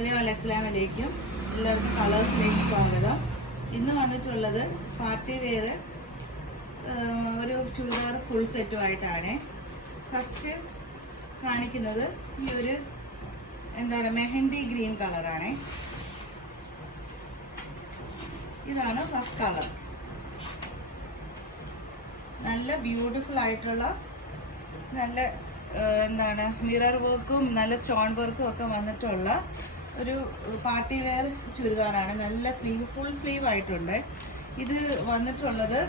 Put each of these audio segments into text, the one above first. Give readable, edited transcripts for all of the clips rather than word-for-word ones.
അസ്സലാമു അലൈക്കും. എല്ലാവർക്കും കളേഴ്സിലേക്ക് സ്വാഗതം. ഇന്ന് വന്നിട്ടുള്ളത് പാർട്ടി വെയർ ഒരു ചുരിദാർ ഫുൾ സെറ്റുമായിട്ടാണ്. ഫസ്റ്റ് കാണിക്കുന്നത് ഈ ഒരു മെഹന്തി ഗ്രീൻ കളറാണ്. ഇതാണ് ഫസ്റ്റ് കളർ. നല്ല ബ്യൂട്ടിഫുൾ ആയിട്ടുള്ള നല്ല മിറർ വർക്കും നല്ല സ്റ്റോൺ വർക്കും ഒക്കെ വന്നിട്ടുള്ള ഒരു പാർട്ടി വെയർ ചുരിദാറാണ്. നല്ല സ്ലീവ്, ഫുൾ സ്ലീവ് ആയിട്ടുണ്ട്. ഇത് വന്നിട്ടുള്ളത്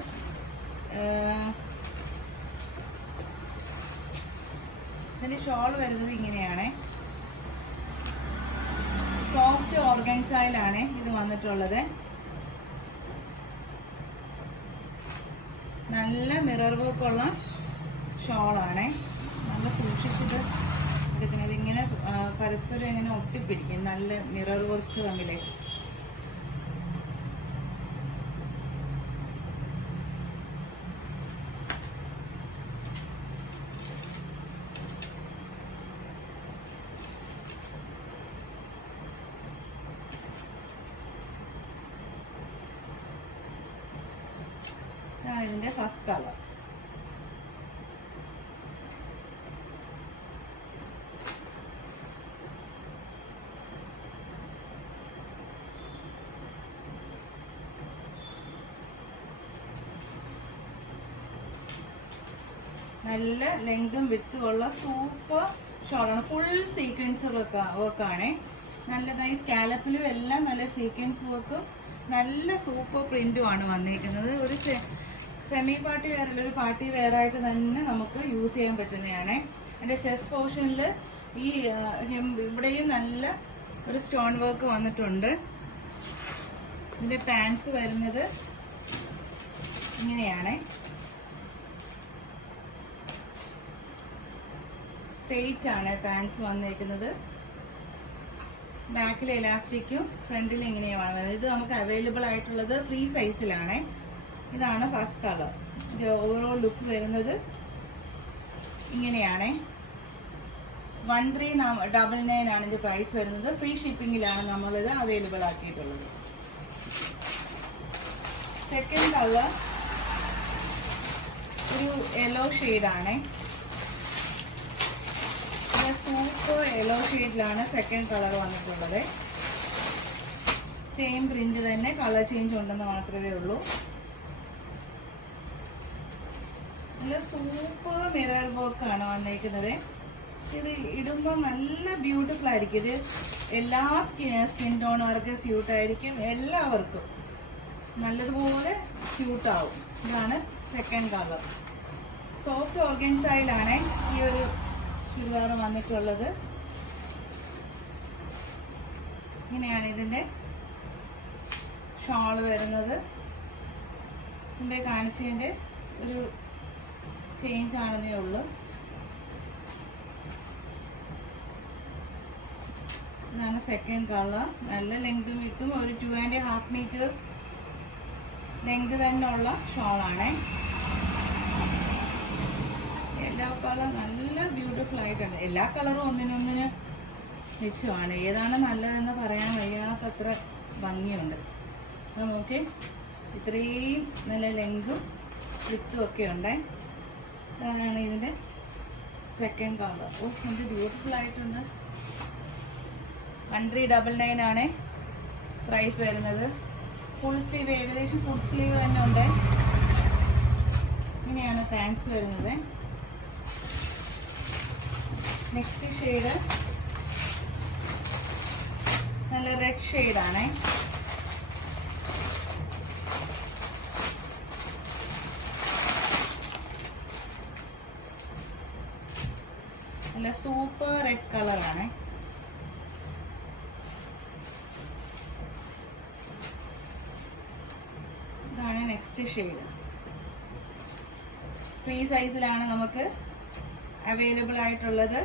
ഇതിന് ഷോൾ വരുന്നത് ഇങ്ങനെയാണ്. സോഫ്റ്റ് ഓർഗൻസയിലാണ് ഇത് വന്നിട്ടുള്ളത്. നല്ല മിറർ വർക്കുള്ള ഷോളാണ്. നല്ല സൂക്ഷിച്ചിട്ട് എടുക്കുന്നത്. ഇങ്ങനെ പരസ്പരം ഇങ്ങനെ ഒട്ടിപ്പിടിക്കും, നല്ല മിറർ വർക്ക് തമ്മിൽ. ഇതാണ് ഇതിന്റെ ഫസ്റ്റ് കളർ. നല്ല ലെങ്തും വിത്തും ഉള്ള സൂപ്പർ ഷോളാണ്. ഫുൾ സീക്വൻസ് വർക്കാണ്. നല്ലതായി സ്കാലപ്പിലും എല്ലാം നല്ല സീക്വൻസ് വർക്കും നല്ല സൂപ്പർ പ്രിന്റും ആണ് വന്നിരിക്കുന്നത്. ഒരു സെമി പാർട്ടി വെയറിൽ ഒരു പാർട്ടി വെയർ ആയിട്ട് തന്നെ നമുക്ക് യൂസ് ചെയ്യാൻ പറ്റുന്നതാണ്. എൻ്റെ ചെസ്റ്റ് പോർഷനിൽ ഈ ഇവിടെയും നല്ല ഒരു സ്റ്റോൺ വർക്ക് വന്നിട്ടുണ്ട്. ഇതിൻ്റെ പാൻസ് വരുന്നത് ഇങ്ങനെയാണ്. സ്ട്രെയിറ്റ് ആണ് പാൻസ് വന്നേക്കുന്നത്. ബാക്കിൽ എലാസ്റ്റിക്കും ഫ്രണ്ടിൽ ഇങ്ങനെയാണ്. ഇത് നമുക്ക് അവൈലബിൾ ആയിട്ടുള്ളത് ഫ്രീ സൈസിലാണ്. ഇതാണ് ഫസ്റ്റ് കളർ. ഇത് ഓവറോൾ ലുക്ക് വരുന്നത് ഇങ്ങനെയാണ്. 1399 ആണ് ഇത് പ്രൈസ് വരുന്നത്. ഫ്രീ ഷിപ്പിങ്ങിലാണ് നമ്മളിത് അവൈലബിൾ ആക്കിയിട്ടുള്ളത്. സെക്കൻഡ് കളർ ഒരു യെല്ലോ ഷെയ്ഡാണ്. സൂപ്പർ യെല്ലോ ഷെയ്ഡിലാണ് സെക്കൻഡ് കളർ വന്നിട്ടുള്ളത്. സെയിം പ്രിന്റ് തന്നെ, കളർ ചേഞ്ച് ഉണ്ടെന്ന് മാത്രമേ ഉള്ളൂ. നല്ല സൂപ്പർ മിറർ വർക്ക് ആണ് വന്നിരിക്കുന്നത്. ഇത് ഇടുമ്പോൾ നല്ല ബ്യൂട്ടിഫുൾ ആയിരിക്കും. ഇത് എല്ലാ സ്കിൻ ടോണുകാർക്ക് സ്യൂട്ടായിരിക്കും. എല്ലാവർക്കും നല്ലതുപോലെ സ്യൂട്ടാവും. ഇതാണ് സെക്കൻഡ് കളർ. സോഫ്റ്റ് ഓർഗൻസയിലാണ് ഈ ഒരു ചുരിദാർ വന്നിട്ടുള്ളത്. ഇങ്ങനെയാണ് ഇതിൻ്റെ ഷോള് വരുന്നത്. ഇതിൻ്റെ കാണിച്ചതിൻ്റെ ഒരു ചേഞ്ച് ആണെന്നേ ഉള്ളൂ. ഇതാണ് സെക്കൻഡ് കളർ. നല്ല ലെങ്തും വിട്ടും ഒരു 2.5 മീറ്റേഴ്സ് ലെങ്ത് തന്നെ ഉള്ള ഷോളാണ്. എല്ലാ കളർ നല്ല ബ്യൂട്ടിഫുൾ ആയിട്ടുണ്ട്. എല്ലാ കളറും ഒന്നിനൊന്നിന് മെച്ചമാണ്. ഏതാണ് നല്ലതെന്ന് പറയാൻ വയ്യാത്തത്ര ഭംഗിയുണ്ട്. അപ്പോൾ നോക്കി, ഇത്രയും നല്ല ലെങ്തും വിത്തും ഒക്കെ ഉണ്ട്. അതാണ് ഇതിൻ്റെ സെക്കൻഡ് കളർ. എന്ത് ബ്യൂട്ടിഫുൾ ആയിട്ടുണ്ട്. 1399 ആണ് പ്രൈസ് വരുന്നത്. ഫുൾ സ്ലീവ്, ഏകദേശം ഫുൾ സ്ലീവ് തന്നെ ഉണ്ട്. ഇങ്ങനെയാണ് പാൻസ് വരുന്നത്. നെക്സ്റ്റ് ഷെയ്ഡ് നല്ല റെഡ് ഷെയ്ഡാണ്. നല്ല സൂപ്പർ റെഡ് കളറാണ്. ഇതാണ് നെക്സ്റ്റ് ഷെയ്ഡ്. ഫ്രീ സൈസിലാണ് നമുക്ക് അവൈലബിൾ ആയിട്ടുള്ളത്.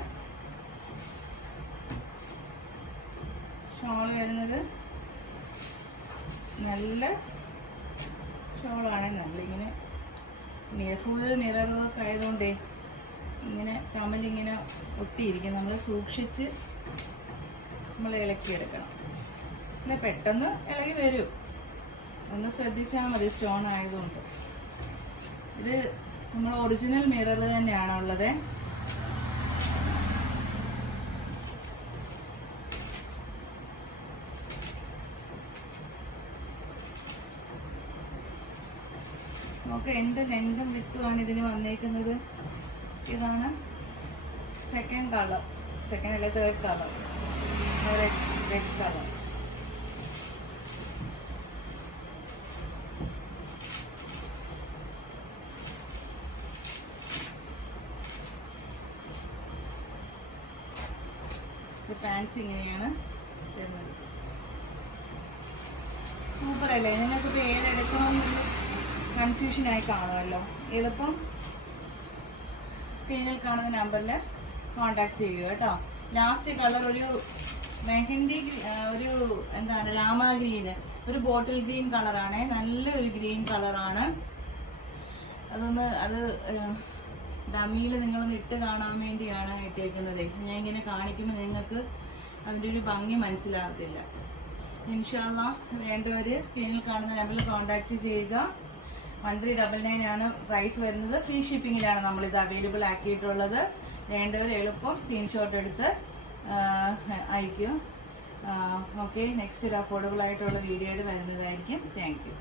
ഷോൾ വരുന്നത് നല്ല ഷോളാണ്. നമ്മളിങ്ങനെ ഫുൾ മിറർ വർക്ക് ആയതുകൊണ്ടേ ഇങ്ങനെ തമ്മിലിങ്ങനെ ഒട്ടിയിരിക്കും. നമ്മൾ സൂക്ഷിച്ച് നമ്മൾ ഇളക്കിയെടുക്കണം. പിന്നെ പെട്ടെന്ന് ഇളകി വരും, ഒന്ന് ശ്രദ്ധിച്ചാൽ മതി സ്റ്റോൺ ആയതുകൊണ്ട്. ഇത് നമ്മൾ ഒറിജിനൽ മിറർ തന്നെയാണുള്ളത്. നമുക്ക് എന്ത് ലെങ്തും വിത്തുമാണ് ഇതിന് വന്നേക്കുന്നത്. ഇതാണ് സെക്കൻഡ് കളർ, സെക്കൻഡ് അല്ലെ തേർഡ് കളർ, റെഡ് കളർ. പാൻസ് ഇങ്ങനെയാണ് വരുന്നത്. സൂപ്പർ അല്ലേ? നിങ്ങൾക്കിപ്പോൾ ഏതെടുക്കണമെന്നൊരു കൺഫ്യൂഷനായി കാണുമല്ലോ. എളുപ്പം സ്ക്രീനിൽ കാണുന്ന നമ്പറിൽ കോണ്ടാക്ട് ചെയ്യുക കേട്ടോ. ലാസ്റ്റ് കളർ ഒരു മെഹന്തി, ഒരു എന്താണ് ലാമ ഗ്രീന്, ഒരു ബോട്ടിൽ ഗ്രീൻ കളറാണ്. നല്ലൊരു ഗ്രീൻ കളറാണ്. അത് ഡമ്മിയിൽ നിങ്ങളൊന്ന് ഇട്ട് കാണാൻ വേണ്ടിയാണ് ഇട്ടേക്കുന്നത്. ഞാൻ ഇങ്ങനെ കാണിക്കുമ്പോൾ നിങ്ങൾക്ക് അതിൻ്റെ ഒരു ഭംഗി മനസ്സിലാകത്തില്ല. ഇൻഷാ അല്ലാഹ് വേണ്ടവർ സ്ക്രീനിൽ കാണുന്ന നമ്പറിൽ കോണ്ടാക്ട് ചെയ്യുക. 1399 ആണ് പ്രൈസ് വരുന്നത്. ഫ്രീ ഷിപ്പിങ്ങിലാണ് നമ്മളിത് അവൈലബിൾ ആക്കിയിട്ടുള്ളത്. വേണ്ടവർ എളുപ്പം സ്ക്രീൻഷോട്ട് എടുത്ത് അയക്കും. ഓക്കെ, നെക്സ്റ്റ് ഒരു അഫോർഡബിൾ ആയിട്ടുള്ള വീഡിയോയിൽ വരുന്നതായിരിക്കും. Thank you.